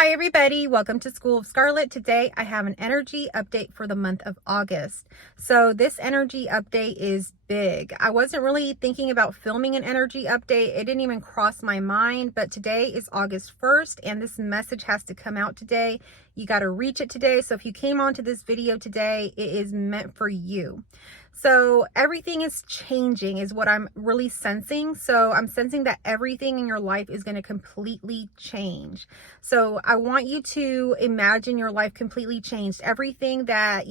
Hi everybody, welcome to School of Scarlett. Today I have an energy update for the month of August. So this energy update is big. I wasn't really thinking about filming an energy update. It didn't even cross my mind, but today is August 1st and this message has to come out today. You got to reach it today. So if you came onto this video today, it is meant for you. So everything is changing is what I'm really sensing. So I'm sensing that everything in your life is going to completely change. So I want you to imagine your life completely changed. Everything that,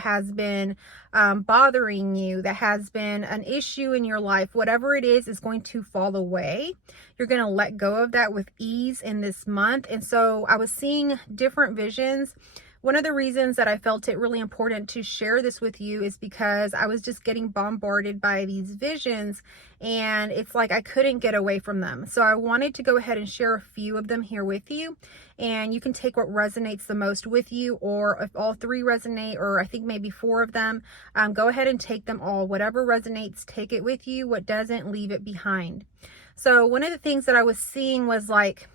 has been bothering you, that has been an issue in your life, whatever it is going to fall away. You're going to let go of that with ease in this month. And so I was seeing different visions. One of the reasons that I felt it really important to share this with you is because I was just getting bombarded by these visions and it's like I couldn't get away from them. So I wanted to go ahead and share a few of them here with you, and you can take what resonates the most with you, or if all three resonate, or I think maybe four of them, go ahead and take them all. Whatever resonates, take it with you. What doesn't, leave it behind. So one of the things that I was seeing was like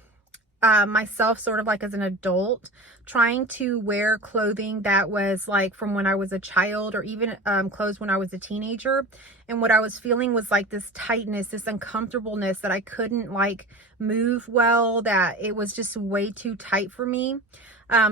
myself sort of like as an adult trying to wear clothing that was like from when I was a child, or even clothes when I was a teenager. And what I was feeling was like this tightness, this uncomfortableness, that I couldn't like move well, that it was just way too tight for me.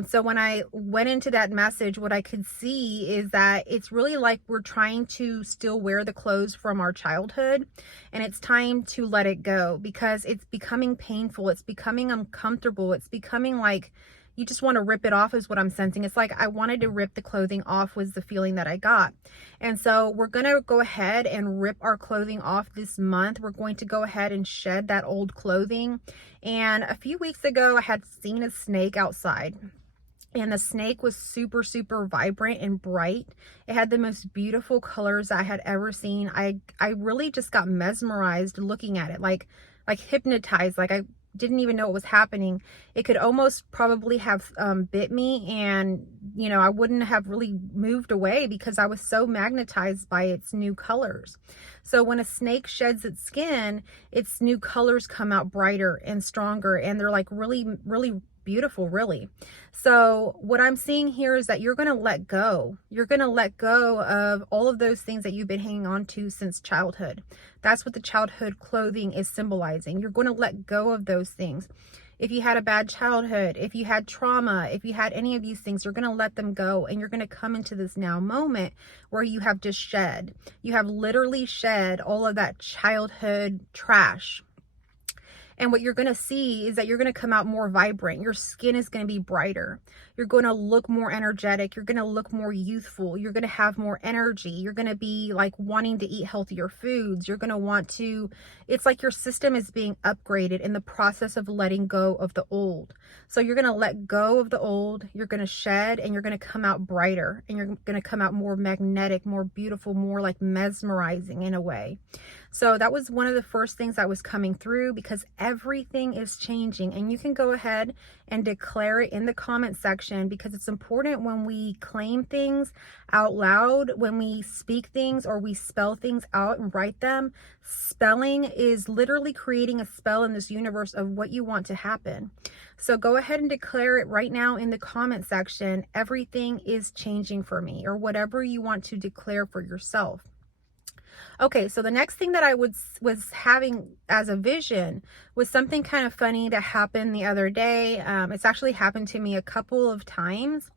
So when I went into that message, what I could see is that it's really like we're trying to still wear the clothes from our childhood, and it's time to let it go because it's becoming painful. It's becoming uncomfortable. It's becoming like you just want to rip it off is what I'm sensing. It's like I wanted to rip the clothing off was the feeling that I got. And so we're going to go ahead and rip our clothing off this month. We're going to go ahead and shed that old clothing. And a few weeks ago, I had seen a snake outside. And the snake was super, super vibrant and bright. It had the most beautiful colors I had ever seen. I really just got mesmerized looking at it, like hypnotized, like I didn't even know what was happening. It could almost probably have bit me, and I wouldn't have really moved away because I was so magnetized by its new colors. So when a snake sheds its skin, its new colors come out brighter and stronger, and they're like really, really beautiful, really. So what I'm seeing here is that you're going to let go. You're going to let go of all of those things that you've been hanging on to since childhood. That's what the childhood clothing is symbolizing. You're going to let go of those things. If you had a bad childhood, if you had trauma, if you had any of these things, you're going to let them go, and you're going to come into this now moment where you have just shed. You have literally shed all of that childhood trash. And what you're going to see is that you're going to come out more vibrant. Your skin is going to be brighter. You're going to look more energetic. You're going to look more youthful. You're going to have more energy. You're going to be like wanting to eat healthier foods. You're going to want to, it's like your system is being upgraded in the process of letting go of the old. So you're going to let go of the old. You're going to shed, and you're going to come out brighter, and you're going to come out more magnetic, more beautiful, more like mesmerizing in a way. So that was one of the first things that was coming through, because everything is changing, and you can go ahead and declare it in the comment section, because it's important when we claim things out loud, when we speak things or we spell things out and write them. Spelling is literally creating a spell in this universe of what you want to happen. So go ahead and declare it right now in the comment section. Everything is changing for me, or whatever you want to declare for yourself. Okay, so the next thing that I was having as a vision was something kind of funny that happened the other day. It's actually happened to me a couple of times.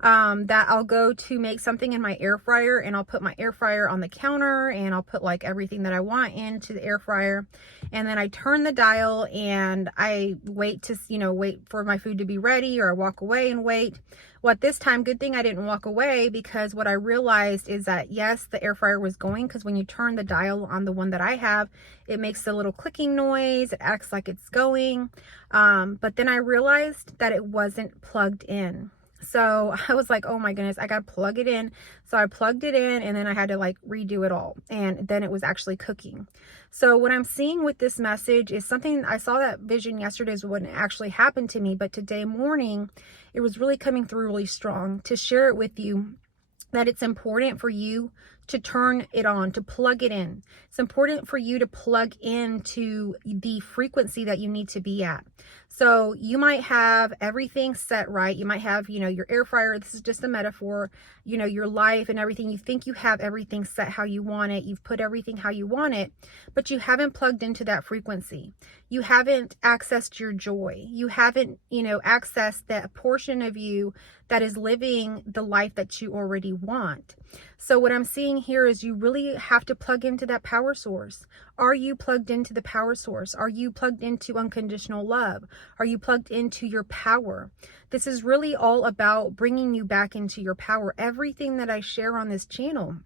That I'll go to make something in my air fryer, and I'll put my air fryer on the counter, and I'll put like everything that I want into the air fryer, and then I turn the dial and I wait to wait for my food to be ready, or I walk away and wait. Well, at this time, good thing I didn't walk away, because what I realized is that yes, the air fryer was going, because when you turn the dial on the one that I have, it makes a little clicking noise. It acts like it's going, but then I realized that it wasn't plugged in. So I was like, oh my goodness, I got to plug it in. So I plugged it in, and then I had to like redo it all. And then it was actually cooking. So what I'm seeing with this message is something, I saw that vision yesterday is what actually happened to me. But today morning, it was really coming through really strong to share it with you, that it's important for you to turn it on, to plug it in. It's important for you to plug into the frequency that you need to be at. So you might have everything set right. You might have, your air fryer. This is just a metaphor, your life and everything. You think you have everything set how you want it. You've put everything how you want it, but you haven't plugged into that frequency. You haven't accessed your joy. You haven't, accessed that portion of you that is living the life that you already want. So what I'm seeing here is you really have to plug into that power source. Are you plugged into the power source? Are you plugged into unconditional love? Are you plugged into your power? This is really all about bringing you back into your power. Everything that I share on this channel,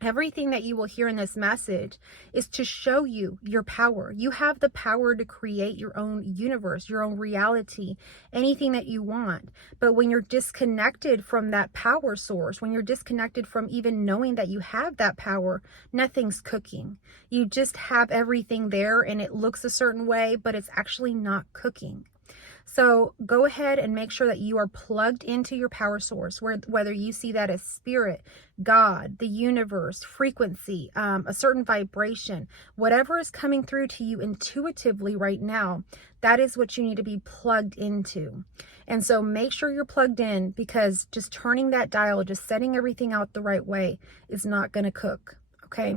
everything that you will hear in this message is to show you your power. You have the power to create your own universe, your own reality, anything that you want. But when you're disconnected from that power source, when you're disconnected from even knowing that you have that power, nothing's cooking. You just have everything there and it looks a certain way, but it's actually not cooking. So go ahead and make sure that you are plugged into your power source, whether you see that as spirit, God, the universe, frequency, a certain vibration, whatever is coming through to you intuitively right now, that is what you need to be plugged into. And so make sure you're plugged in, because just turning that dial, just setting everything out the right way is not going to cook. Okay.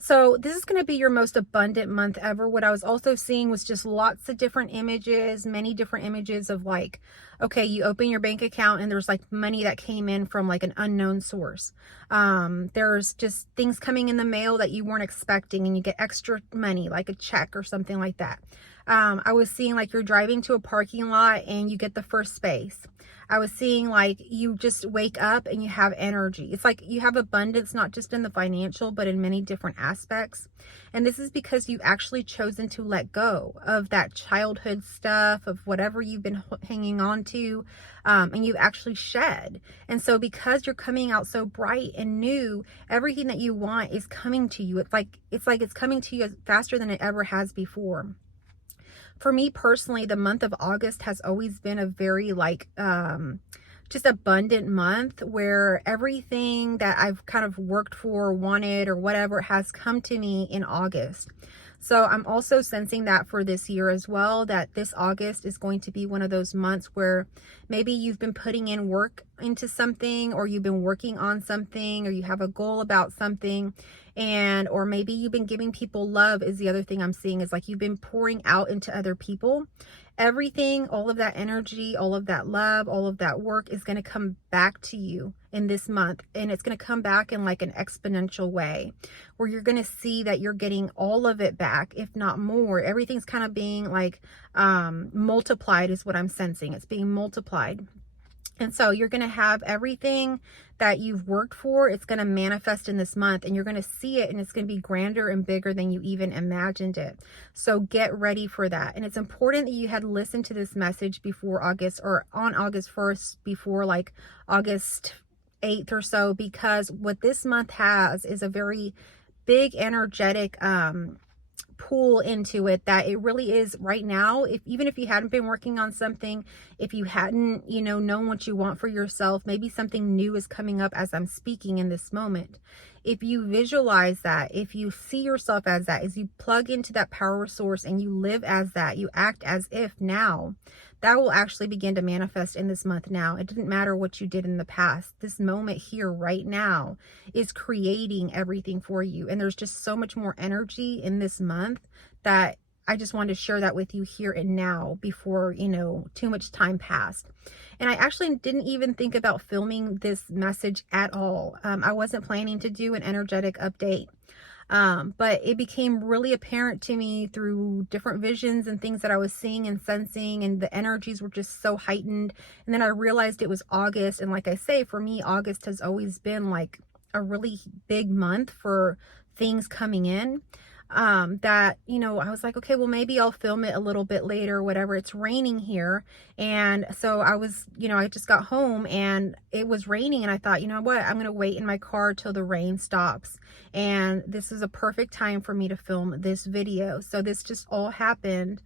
So this is going to be your most abundant month ever. What I was also seeing was just lots of different images, many different images of like, okay, you open your bank account and there's like money that came in from like an unknown source. There's just things coming in the mail that you weren't expecting and you get extra money, like a check or something like that. I was seeing like you're driving to a parking lot and you get the first space. I was seeing like you just wake up and you have energy. It's like you have abundance, not just in the financial, but in many different aspects. And this is because you've actually chosen to let go of that childhood stuff, of whatever you've been hanging on to, and you've actually shed. And so because you're coming out so bright and new, everything that you want is coming to you. It's like it's coming to you faster than it ever has before. For me personally, the month of August has always been a very just abundant month where everything that I've kind of worked for, wanted, or whatever has come to me in August. So I'm also sensing that for this year as well, that this August is going to be one of those months where maybe you've been putting in work into something, or you've been working on something, or you have a goal about something, or maybe you've been giving people love is the other thing I'm seeing, is like you've been pouring out into other people. Everything, all of that energy, all of that love, all of that work is going to come back to you in this month. And it's going to come back in like an exponential way, where you're going to see that you're getting all of it back, if not more. Everything's kind of being like multiplied is what I'm sensing. It's being multiplied. And so you're going to have everything that you've worked for. It's going to manifest in this month, and you're going to see it, and it's going to be grander and bigger than you even imagined it. So get ready for that. And it's important that you had listened to this message before August, or on August 1st, before like August 8th or so, because what this month has is a very big energetic pull into it, that it really is right now. Even if you hadn't been working on something, if you hadn't known what you want for yourself, maybe something new is coming up as I'm speaking in this moment. If you visualize that, if you see yourself as that, as you plug into that power source and you live as that, you act as if now, that will actually begin to manifest in this month now. It didn't matter what you did in the past. This moment here right now is creating everything for you. And there's just so much more energy in this month that I just wanted to share that with you here and now before, too much time passed. And I actually didn't even think about filming this message at all. I wasn't planning to do an energetic update. But it became really apparent to me through different visions and things that I was seeing and sensing, and the energies were just so heightened. And then I realized it was August. And like I say, for me, August has always been like a really big month for things coming in. That, I was like, okay, well, maybe I'll film it a little bit later, whatever. It's raining here. And so I was, I just got home and it was raining, and I thought, you know what, I'm going to wait in my car till the rain stops. And this is a perfect time for me to film this video. So this just all happened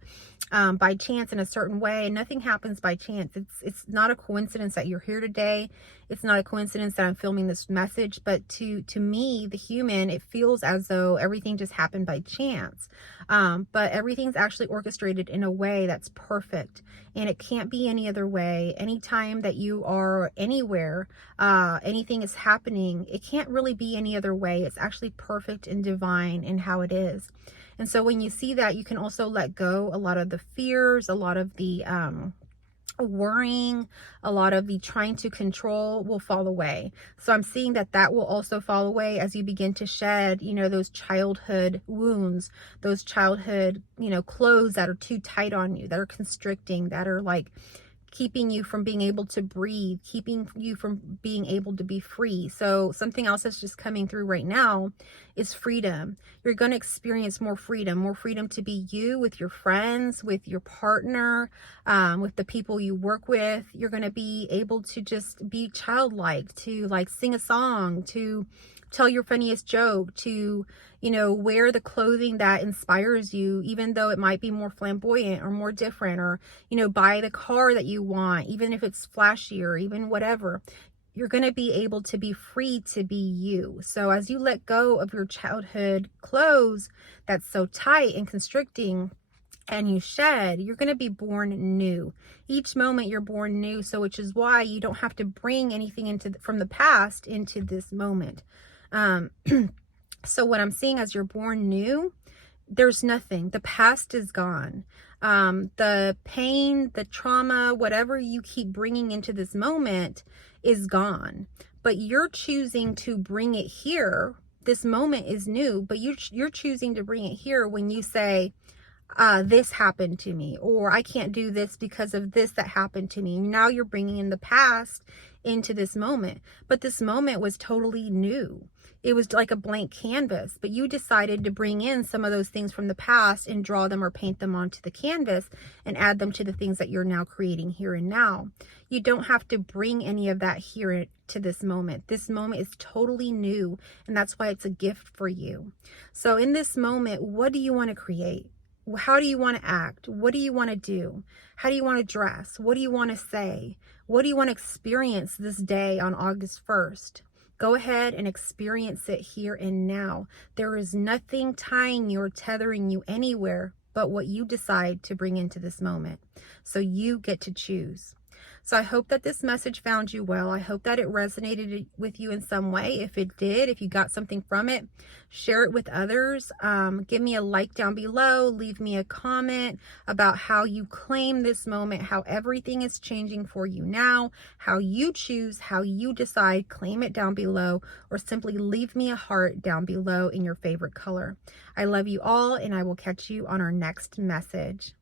by chance in a certain way. And nothing happens by chance. It's not a coincidence that you're here today. It's not a coincidence that I'm filming this message, but to me, the human, it feels as though everything just happened by chance. But everything's actually orchestrated in a way that's perfect, and it can't be any other way. Anytime that you are anywhere, anything is happening, it can't really be any other way. It's actually perfect and divine in how it is. And so when you see that, you can also let go a lot of the fears, a lot of the worrying, a lot of the trying to control will fall away. So I'm seeing that that will also fall away as you begin to shed, those childhood wounds, those childhood, clothes that are too tight on you, that are constricting, that are like keeping you from being able to breathe, keeping you from being able to be free. So something else that's just coming through right now is freedom. You're going to experience more freedom to be you with your friends, with your partner, with the people you work with. You're going to be able to just be childlike, to like sing a song, to tell your funniest joke, to, wear the clothing that inspires you, even though it might be more flamboyant or more different, or, buy the car that you want, even if it's flashy or even whatever. You're going to be able to be free to be you. So as you let go of your childhood clothes that's so tight and constricting, and you shed, you're going to be born new. Each moment you're born new. So which is why you don't have to bring anything from the past into this moment. So what I'm seeing as you're born new, there's nothing. The past is gone. The pain, the trauma, whatever you keep bringing into this moment is gone. But you're choosing to bring it here. This moment is new, but you're choosing to bring it here when you say, this happened to me, or I can't do this because of this that happened to me. Now you're bringing in the past into this moment, but this moment was totally new. It was like a blank canvas, but you decided to bring in some of those things from the past and draw them or paint them onto the canvas and add them to the things that you're now creating here and now. You don't have to bring any of that here to this moment. This moment is totally new, and that's why it's a gift for you. So in this moment, what do you want to create? How do you want to act? What do you want to do? How do you want to dress? What do you want to say? What do you want to experience this day on August 1st? Go ahead and experience it here and now. There is nothing tying you or tethering you anywhere but what you decide to bring into this moment. So you get to choose. So I hope that this message found you well. I hope that it resonated with you in some way. If it did, if you got something from it, share it with others. Give me a like down below. Leave me a comment about how you claim this moment, how everything is changing for you now, how you choose, how you decide. Claim it down below, or simply leave me a heart down below in your favorite color. I love you all, and I will catch you on our next message.